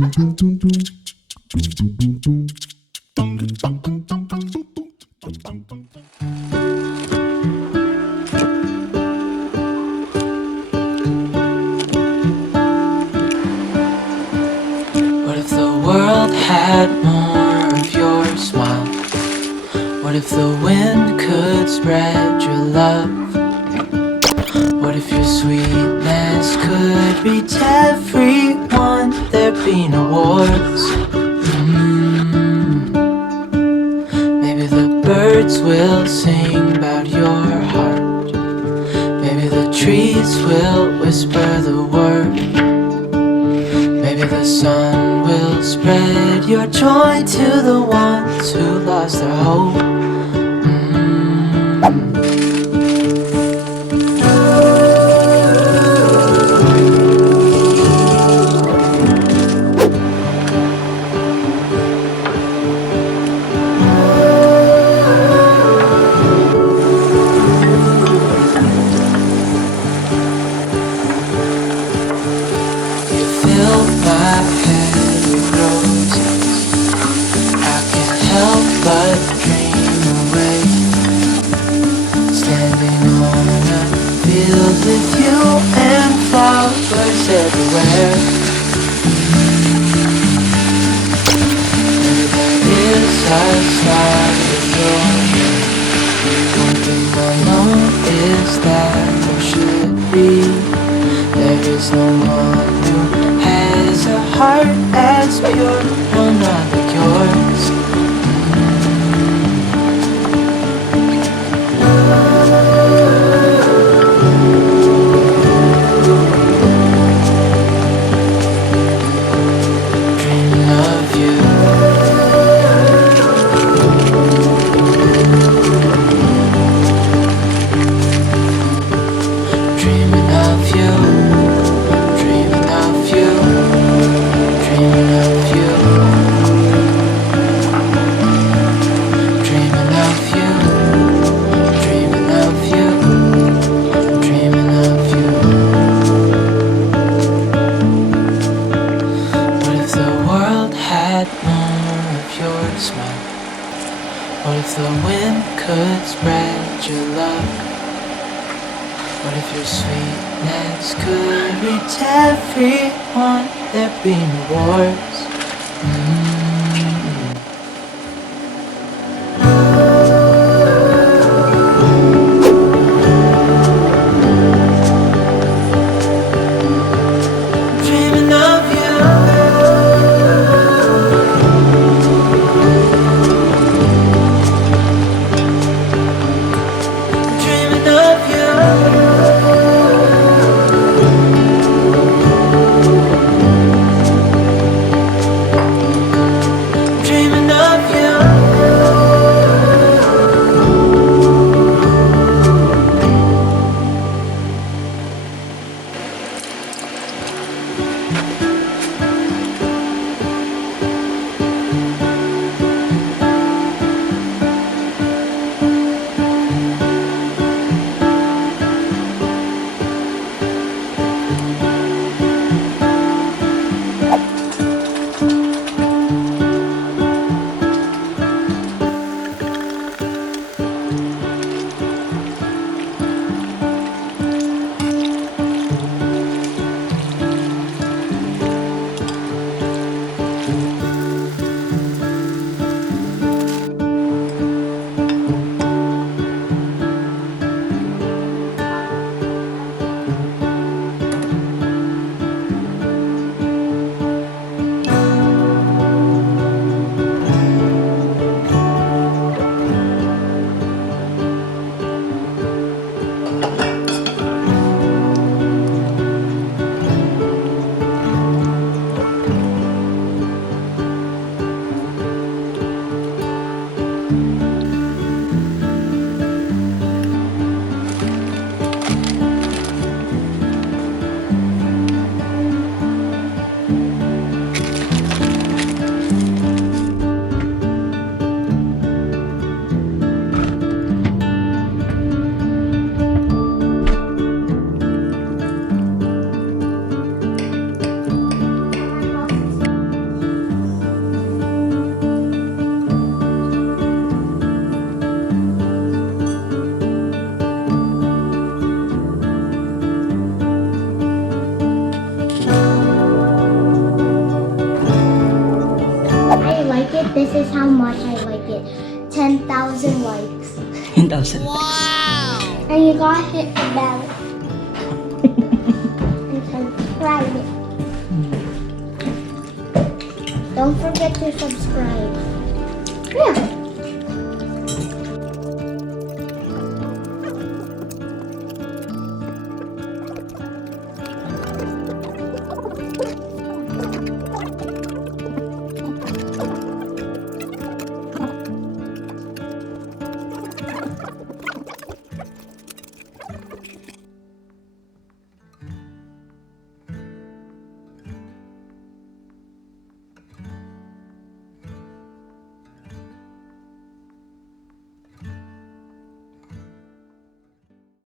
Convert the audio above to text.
What if the world had more of your smile? What if the wind could spread your love? What if your sweetness could reach everyone? There'd be no wars. Maybe the birds will sing about your heart. Maybe the trees will whisper the word. Maybe the sun will spread your joy to the ones who lost their hope. With you and flowers everywhere. Maybe there is a star with your name. One thing I know is that there should be. There is no one who has a heart as pure, no, not like yours. What if the wind could spread your love? What if your sweetness could reach everyone? There'd be no wars. it, this is how much I like it. 10,000 likes. 10,000. And you gotta hit the bell. And subscribe it. Don't forget to subscribe. Yeah.